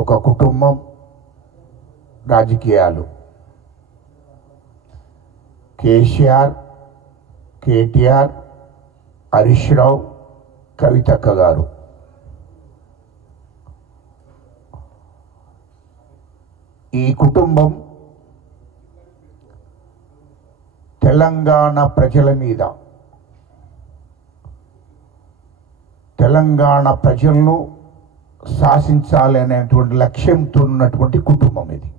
ఒక కుటుంబం, రాజకీయాలు. కేసీఆర్, కేటీఆర్, హరీష్ రావు, కవితక్క గారు. ఈ కుటుంబం తెలంగాణ ప్రజల మీద, తెలంగాణ ప్రజలను శాసించాలి అనేటువంటి లక్ష్యంతో ఉన్నటువంటి కుటుంబం ఇది.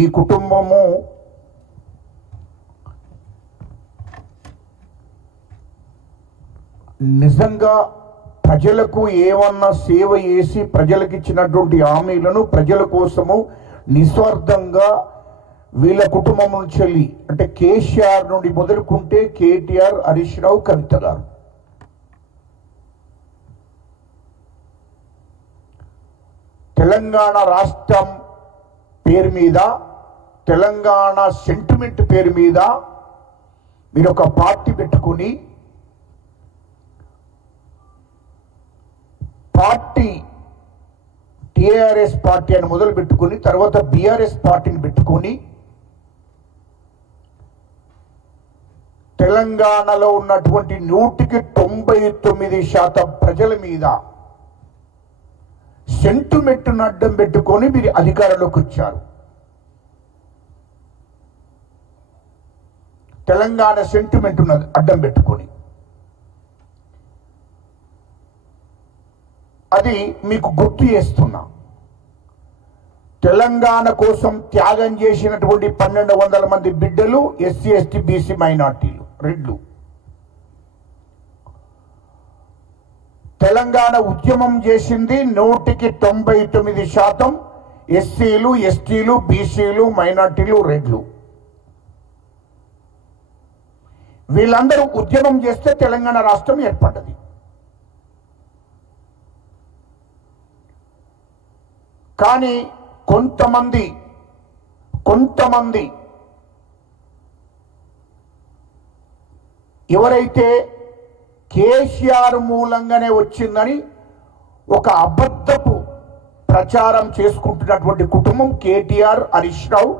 ఈ కుటుంబము నిజంగా ప్రజలకు ఏమన్నా సేవ చేసి ప్రజలకు ఇచ్చినటువంటి హామీలను ప్రజల కోసము నిస్వార్థంగా వీళ్ళ కుటుంబం నుంచి వెళ్ళి, అంటే కేసీఆర్ నుండి మొదలుకుంటే కేటీఆర్, హరీష్ రావు, కవిత గారు, తెలంగాణ రాష్ట్రం పేరు మీద, తెలంగాణ సెంటిమెంట్ పేరు మీద మీరు ఒక పార్టీ పెట్టుకుని, పార్టీ టిఆర్ఎస్ పార్టీ అని మొదలు పెట్టుకుని తర్వాత బిఆర్ఎస్ పార్టీని పెట్టుకుని తెలంగాణలో ఉన్నటువంటి 99% ప్రజల మీద సెంటిమెంట్ను అడ్డం పెట్టుకొని మీరు అధికారంలోకి వచ్చారు. తెలంగాణ సెంటిమెంట్ అడ్డం పెట్టుకొని అది మీకు గుర్తు చేస్తున్నా. తెలంగాణ కోసం త్యాగం చేసినటువంటి 1200 మంది బిడ్డలు ఎస్సీ, ఎస్టీ, బీసీ, మైనార్టీలు, రెడ్లు. తెలంగాణ ఉద్యమం చేసింది 99% ఎస్సీలు, ఎస్టీలు, బీసీలు, మైనార్టీలు, రెడ్లు. వీళ్ళందరూ ఉద్యమం చేస్తే తెలంగాణ రాష్ట్రం ఏర్పడ్డది. కానీ కొంతమంది ఎవరైతే కేసీఆర్ మూలంగానే వచ్చిందని ఒక అబద్ధపు ప్రచారం చేసుకుంటున్నటువంటి కుటుంబం కేటీఆర్, హరీష్ రావు,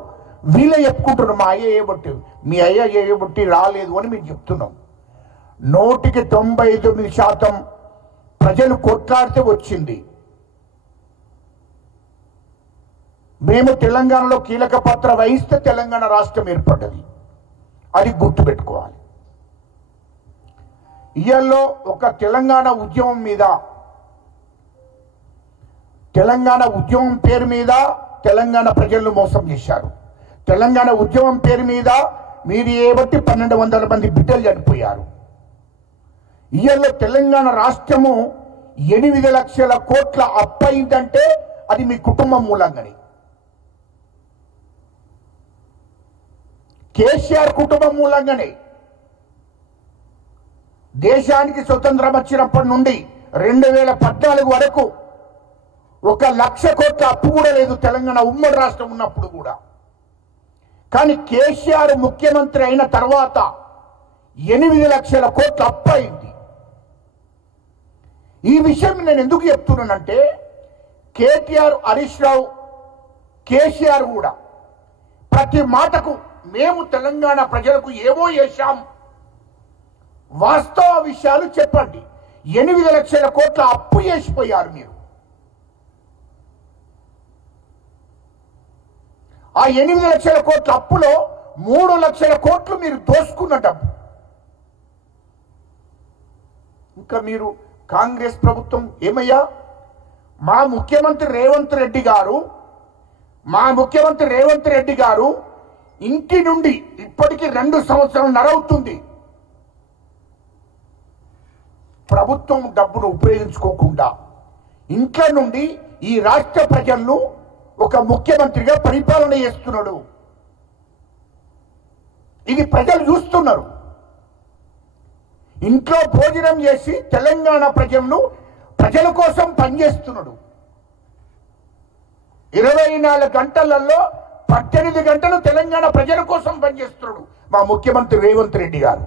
వీళ్ళే చెప్పుకుంటున్నారు మా అయ్య చేయబట్టి, మీ అయ్య చేయబట్టి రాలేదు అని మేము చెప్తున్నాం. 99% ప్రజలు కొట్లాడితే వచ్చింది. మేము తెలంగాణలో కీలక పాత్ర వహిస్తే తెలంగాణ రాష్ట్రం ఏర్పడ్డది. అది గుర్తుపెట్టుకోవాలి. ఇయ్యాల్లో ఒక తెలంగాణ ఉద్యమం మీద, తెలంగాణ ఉద్యమం పేరు మీద తెలంగాణ ప్రజలను మోసం చేశారు. తెలంగాణ ఉద్యమం పేరు మీద మీరు ఏబట్టి 1200 మంది బిడ్డలు చనిపోయారు. ఇయ్యాల్లో తెలంగాణ రాష్ట్రము 8 లక్షల కోట్ల అప్పయిందంటే అది మీ కుటుంబం మూలంగానే. కేసీఆర్ కుటుంబం మూలంగానే. దేశానికి స్వతంత్రం వచ్చినప్పటి నుండి 2014 వరకు 1 లక్ష కోట్ల అప్పు కూడా లేదు తెలంగాణ ఉమ్మడి రాష్ట్రం ఉన్నప్పుడు కూడా. కానీ కేసీఆర్ ముఖ్యమంత్రి అయిన తర్వాత 8 లక్షల కోట్ల అప్పు అయింది. ఈ విషయం నేను ఎందుకు చెప్తున్నానంటే కేటీఆర్, హరీష్ రావు, కేసీఆర్ కూడా ప్రతి మాటకు మేము తెలంగాణ ప్రజలకు ఏమో చేశాం, వాస్తవ విషయాలు చెప్పండి. 8 లక్షల కోట్ల అప్పు చేసిపోయారు మీరు. ఆ 8 లక్షల కోట్ల అప్పులో 3 లక్షల కోట్లు మీరు దోసుకున్న డబ్బు. ఇంకా మీరు కాంగ్రెస్ ప్రభుత్వం ఏమయ్యా, మా ముఖ్యమంత్రి రేవంత్ రెడ్డి గారు ఇంటి నుండి ఇప్పటికీ 2 సంవత్సరాలు అవుతుంది ప్రభుత్వం డబ్బును ఉపయోగించుకోకుండా ఇంట్లో నుండి ఈ రాష్ట్ర ప్రజలను ఒక ముఖ్యమంత్రిగా పరిపాలన చేస్తున్నాడు. ఇది ప్రజలు చూస్తున్నారు. ఇంట్లో భోజనం చేసి తెలంగాణ ప్రజల కోసం పనిచేస్తున్నాడు. 24 గంటలలో 18 గంటలు తెలంగాణ ప్రజల కోసం పనిచేస్తున్నాడు మా ముఖ్యమంత్రి రేవంత్ రెడ్డి గారు.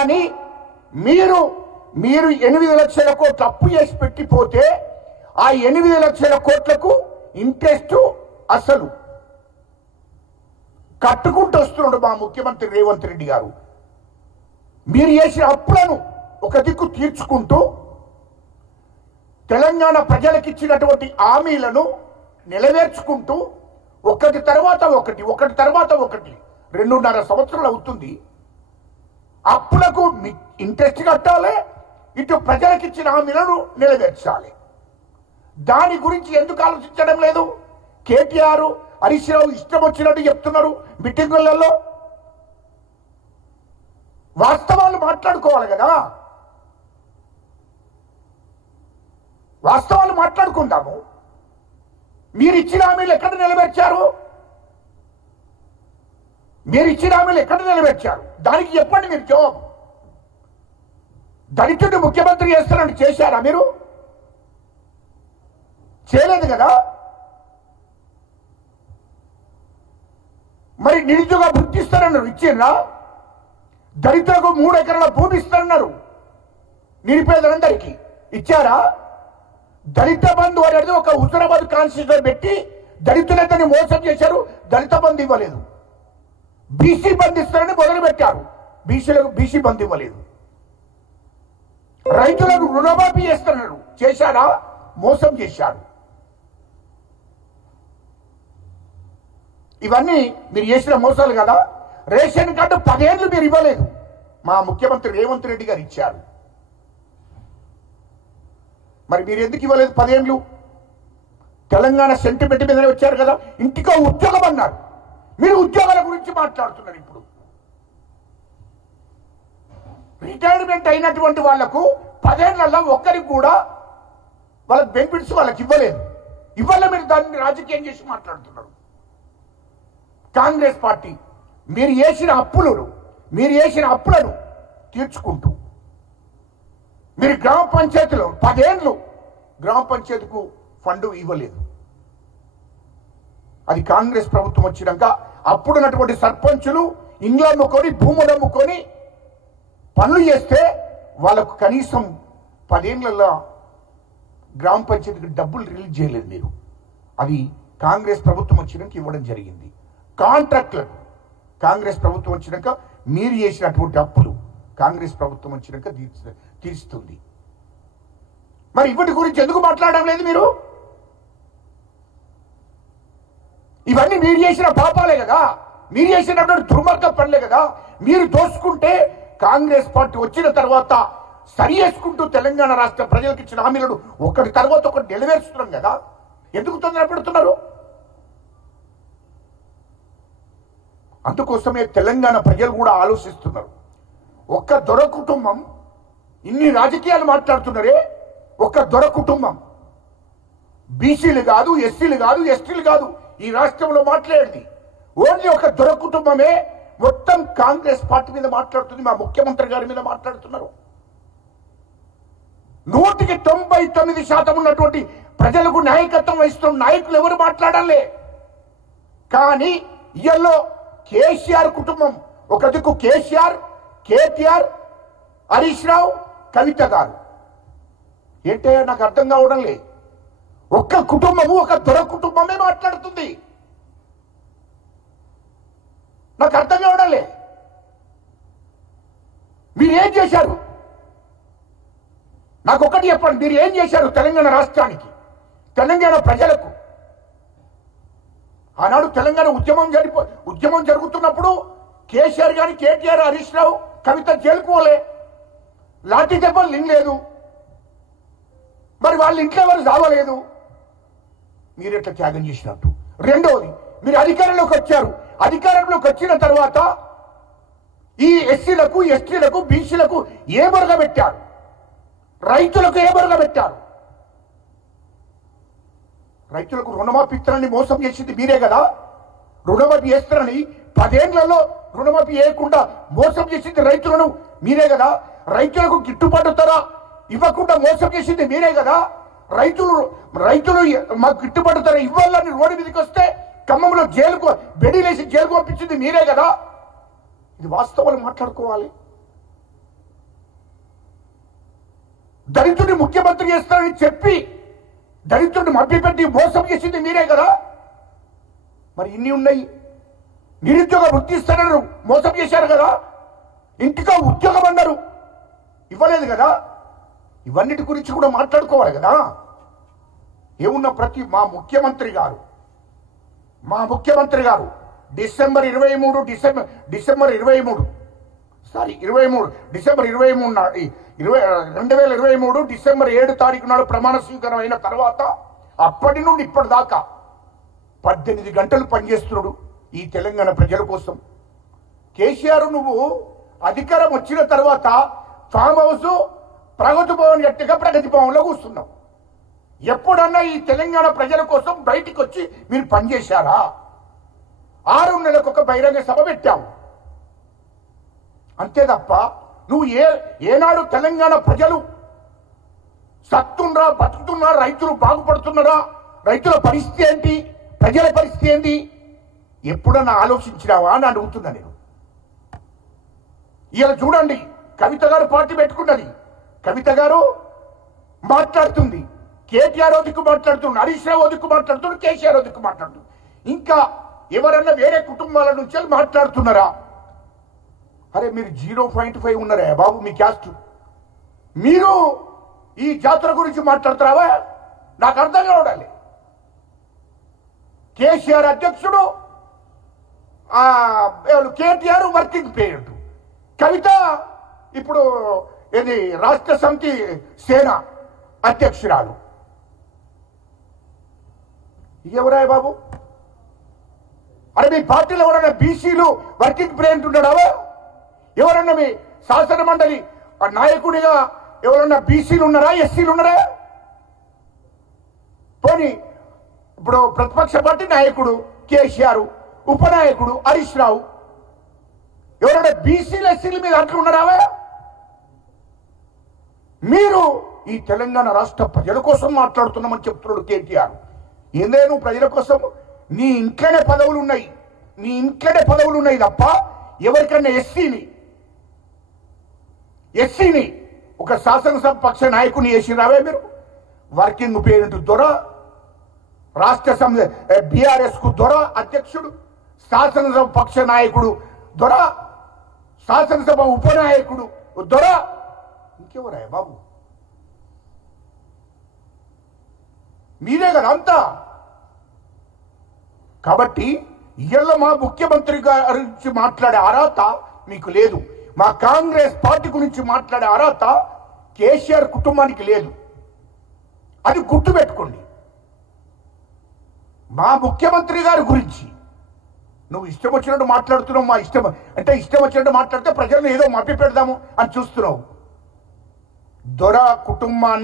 కానీ మీరు 8 లక్షల కోట్లు అప్పు చేసి పెట్టిపోతే ఆ 8 లక్షల కోట్లకు ఇంట్రెస్ట్ అసలు కట్టుకుంటూ వస్తున్నాడు మా ముఖ్యమంత్రి రేవంత్ రెడ్డి గారు. మీరు చేసిన అప్పులను ఒక దిక్కు తీర్చుకుంటూ తెలంగాణ ప్రజలకు ఇచ్చినటువంటి హామీలను నెరవేర్చుకుంటూ ఒకటి తర్వాత ఒకటి 2.5 సంవత్సరాలు అవుతుంది. అప్పులకు ఇంట్రెస్ట్ కట్టాలి, ఇటు ప్రజలకు ఇచ్చిన హామీలను నెరవేర్చాలి. దాని గురించి ఎందుకు ఆలోచించడం లేదు? కేటీఆర్, హరీష్ రావు ఇష్టం వచ్చినట్టు చెప్తున్నారు మీటింగులలో. వాస్తవాలు మాట్లాడుకోవాలి కదా, వాస్తవాలు మాట్లాడుకుందాము. మీరు ఇచ్చిన హామీలు ఎక్కడ నెరవేర్చారు? దానికి చెప్పండి మీరు జవాబు. దళితుడిని ముఖ్యమంత్రి చేస్తారని చేశారా మీరు? చేయలేదు కదా. మరి నిరుద్యోగ వృత్తి ఇస్తారన్నారు, ఇచ్చిండ్రా? దళితులకు 3 ఎకరాల భూమి ఇస్తారన్నారు, నిరుపేదలందరికీ ఇచ్చారా? దళిత బంధు అనేది ఒక హుజరాబాద్ కాన్స్టిట్యూషన్ పెట్టి దళితులందరినీ మోసం చేశారు. దళిత బంధు ఇవ్వలేదు. బీసీ బంధు ఇస్తారని మొదలు పెట్టారు, బీసీలకు బీసీ బంధు ఇవ్వలేదు. రైతులకు రుణమాఫీ చేస్తున్నారు, చేశారా? మోసం చేశారు. ఇవన్నీ మీరు చేసిన మోసాలు కదా. రేషన్ కార్డు 10 ఏళ్ళు మీరు ఇవ్వలేదు, మా ముఖ్యమంత్రి రేవంత్ రెడ్డి గారు ఇచ్చారు. మరి మీరు ఎందుకు ఇవ్వలేదు 10 ఏళ్ళు? తెలంగాణ సెంటిమెంట్ మీదనే వచ్చారు కదా. ఇంటికో ఉద్యోగం అన్నారు, మీరు ఉద్యోగాల గురించి మాట్లాడుతున్నారు. ఇప్పుడు రిటైర్మెంట్ అయినటువంటి వాళ్లకు 10 ఏళ్లలో ఒక్కరికి కూడా వాళ్ళకి బెనిఫిట్స్ వాళ్ళకి ఇవ్వలేదు. ఇవాళ మీరు దాన్ని రాజకీయం చేసి మాట్లాడుతున్నారు. కాంగ్రెస్ పార్టీ మీరు చేసిన అప్పులను తీర్చుకుంటూ మీరు గ్రామ పంచాయతీలో 10 ఏళ్ళు గ్రామ పంచాయతీకు ఫండ్ ఇవ్వలేదు. అది కాంగ్రెస్ ప్రభుత్వం వచ్చినాక అప్పుడున్నటువంటి సర్పంచులు ఇండ్లు అమ్ముకొని భూములు అమ్ముకొని పనులు చేస్తే వాళ్ళకు కనీసం 10 ఏళ్లలో గ్రామ పంచాయతీకి డబ్బులు రిలీజ్ చేయలేదు మీరు. అది కాంగ్రెస్ ప్రభుత్వం వచ్చినాక ఇవ్వడం జరిగింది. కాంట్రాక్టులను కాంగ్రెస్ ప్రభుత్వం వచ్చినాక మీరు చేసినటువంటి అప్పులు కాంగ్రెస్ ప్రభుత్వం వచ్చినాక తీరుస్తుంది. మరి ఇప్పటి గురించి ఎందుకు మాట్లాడడం లేదు మీరు? ఇవన్నీ మీరు చేసిన పాపాలే కదా, మీరు చేసినటువంటి దుర్మార్గ పనులే కదా. మీరు దోసుకుంటే కాంగ్రెస్ పార్టీ వచ్చిన తర్వాత సరి చేసుకుంటూ తెలంగాణ రాష్ట్ర ప్రజలకు ఇచ్చిన హామీలను ఒకటి తర్వాత ఒకటి నెరవేరుస్తున్నాం కదా. ఎందుకు తొందరపెడుతున్నారు? అందుకోసమే తెలంగాణ ప్రజలు కూడా ఆలోచిస్తున్నారు. ఒక్క దొర కుటుంబం ఇన్ని రాజకీయాలు మాట్లాడుతున్నారే, ఒక్క దొర కుటుంబం, బీసీలు కాదు, ఎస్సీలు కాదు, ఎస్టీలు కాదు, ఈ రాష్ట్రంలో మాట్లాడేది ఓన్లీ ఒక దొర కుటుంబమే మొత్తం కాంగ్రెస్ పార్టీ మీద మాట్లాడుతుంది, మా ముఖ్యమంత్రి గారి మీద మాట్లాడుతున్నారు. 99% ఉన్నటువంటి ప్రజలకు నాయకత్వం వహిస్తున్న నాయకులు ఎవరు మాట్లాడాలే. కానీ ఇయల్లో కేసీఆర్ కుటుంబం ఒక దిక్కు, కేసీఆర్, కేటీఆర్, హరీష్ రావు, కవిత గారు. ఏంటే నాకు అర్థం కావడం లే. ఒక్క కుటుంబము, ఒక దొర కుటుంబమే మాట్లాడుతుంది. నాకు అర్థం కావడం లే. మీరేం చేశారు? నాకు ఒకటి చెప్పండి, మీరు ఏం చేశారు తెలంగాణ రాష్ట్రానికి, తెలంగాణ ప్రజలకు? ఆనాడు తెలంగాణ ఉద్యమం జరుగుతున్నప్పుడు కేసీఆర్ గాని, కేటీఆర్, హరీష్ రావు, కవిత జైలుకోలే, లాఠీ దెబ్బలు నిండలేదు. మరి వాళ్ళ ఇంట్లో ఎవరు చావలేదు. మీరు ఎట్లా త్యాగం చేసినట్టు. రెండవది, మీరు అధికారంలోకి వచ్చారు. అధికారంలోకి వచ్చిన తర్వాత ఈ ఎస్సీలకు, ఎస్టీలకు, బీసీలకు ఏ బొరగ పెట్టారు? రైతులకు ఏ బొరగ పెట్టారు? రైతులకు రుణమాఫీ ఇస్తారని మోసం చేసింది మీరే కదా. రుణమాఫీ చేస్తారని 10 ఏళ్లలో రుణమాఫీ చేయకుండా మోసం చేసింది రైతులను మీరే కదా. రైతులకు గిట్టుబాటు ధర ఇవ్వకుండా మోసం చేసింది మీరే కదా. రైతులు మాకు గిట్టుబాటు ధర ఇవ్వాలని రోడ్డు మీదకి వస్తే ఖమ్మంలో బెడీలేసి జైలుకు పంపించింది మీరే కదా. ఇది వాస్తవాలు మాట్లాడుకోవాలి. దళితుడిని ముఖ్యమంత్రి చేస్తారని చెప్పి దళితుడిని మభ్యపెట్టి మోసం చేసింది మీరే కదా. మరి ఇన్ని ఉన్నాయి. నిరుద్యోగ వృత్తి ఇస్తారన్నారు, మోసం చేశారు కదా. ఇంటికా ఉద్యోగం అన్నారు, ఇవ్వలేదు కదా. ఇవన్నిటి గురించి కూడా మాట్లాడుకోవాలి కదా. ఏమున్న మా ముఖ్యమంత్రి గారు డిసెంబర్ 23 2023 డిసెంబర్ 7 తారీఖు నాడు ప్రమాణ స్వీకారం అయిన తర్వాత అప్పటి నుండి ఇప్పటిదాకా 18 గంటలు పనిచేస్తున్నాడు ఈ తెలంగాణ ప్రజల కోసం. కేసీఆర్, నువ్వు అధికారం వచ్చిన తర్వాత ఫామ్ హౌస్ ప్రగతి భవన్ గట్టిగా ప్రగతి భవన్లో కూర్చున్నావు. ఎప్పుడన్నా ఈ తెలంగాణ ప్రజల కోసం బయటికి వచ్చి మీరు పనిచేశారా? 6 నెలలకు ఒక బహిరంగ సభ పెట్టావు అంతే తప్ప నువ్వు ఏనాడు తెలంగాణ ప్రజలు సత్తుండ్రా, బతుకుతున్నా, రైతులు బాగుపడుతున్నారా, రైతుల పరిస్థితి ఏంటి, ప్రజల పరిస్థితి ఏంటి ఎప్పుడన్నా ఆలోచించినావా అని అడుగుతున్నా నేను. ఇలా చూడండి, కవిత గారు పార్టీ పెట్టుకున్నది, కవిత గారు మాట్లాడుతుంది, కేటీఆర్ దిక్కు మాట్లాడుతుంది, హరీష్ రావు దిక్కు మాట్లాడుతుంది, కేసీఆర్ దిక్కు మాట్లాడుతుంది. ఇంకా ఎవరన్నా వేరే కుటుంబాల నుంచి మాట్లాడుతున్నారా? అరే మీరు 0.5 ఉన్నారా బాబు మీ క్యాస్ట్? మీరు ఈ జాతర గురించి మాట్లాడుతున్నావా? నాకు అర్థం కావడాలి. కేసీఆర్ అధ్యక్షుడు, కేటీఆర్ వర్కింగ్ ప్రెసిడెంట్, కవిత ఇప్పుడు ఇది రాష్ట్ర సమితి సేన అధ్యక్షురాలు. ఎవరా బాబు? అరే మీ పార్టీలో ఎవరైనా బీసీలు వర్కింగ్ ప్రెసిడెంట్ ఉన్నాడా? ఎవరన్నా మీ శాసన మండలి నాయకుడిగా ఎవరన్నా బీసీలు ఉన్నారా, ఎస్సీలు ఉన్నారా? పోనీ ఇప్పుడు ప్రతిపక్ష పార్టీ నాయకుడు కేసీఆర్, ఉపనాయకుడు హరీష్ రావు, ఎవరైనా బీసీలు ఎస్సీల మీద అట్లు ఉన్నారా? మీరు ఈ తెలంగాణ రాష్ట్ర ప్రజల కోసం మాట్లాడుతున్నామని చెప్తున్నాడు కేటీఆర్. ఏందే నువ్వు ప్రజల కోసం? నీ ఇంట్లోనే పదవులు ఉన్నాయి తప్ప ఎవరికన్నా ఎస్సీని ఒక శాసనసభ పక్ష నాయకుని చేసి రావే మీరు? వర్కింగ్ ప్రెసిడెంట్ దొర, రాష్ట్ర సమితి బీఆర్ఎస్ కు దొర అధ్యక్షుడు, శాసనసభ పక్ష నాయకుడు దొర, శాసనసభ ఉపనాయకుడు దొర, ఇంకెవరా బాబు? మీరే కదా అంతా. కాబట్టి ఇయ్యల్లో మా ముఖ్యమంత్రి గురించి మాట్లాడే అర్హత మీకు లేదు, మా కాంగ్రెస్ పార్టీ గురించి మాట్లాడే అర్హత కేసీఆర్ కుటుంబానికి లేదు. అది గుర్తుపెట్టుకోండి. మా ముఖ్యమంత్రి గారి గురించి నువ్వు ఇష్టం వచ్చినట్టు మాట్లాడుతున్నావు. మా ఇష్టం అంటే ఇష్టం వచ్చినట్టు మాట్లాడితే ప్రజలను ఏదో మభ్య పెడదాము అని చూస్తున్నావు. దొర కుటుంబాన్ని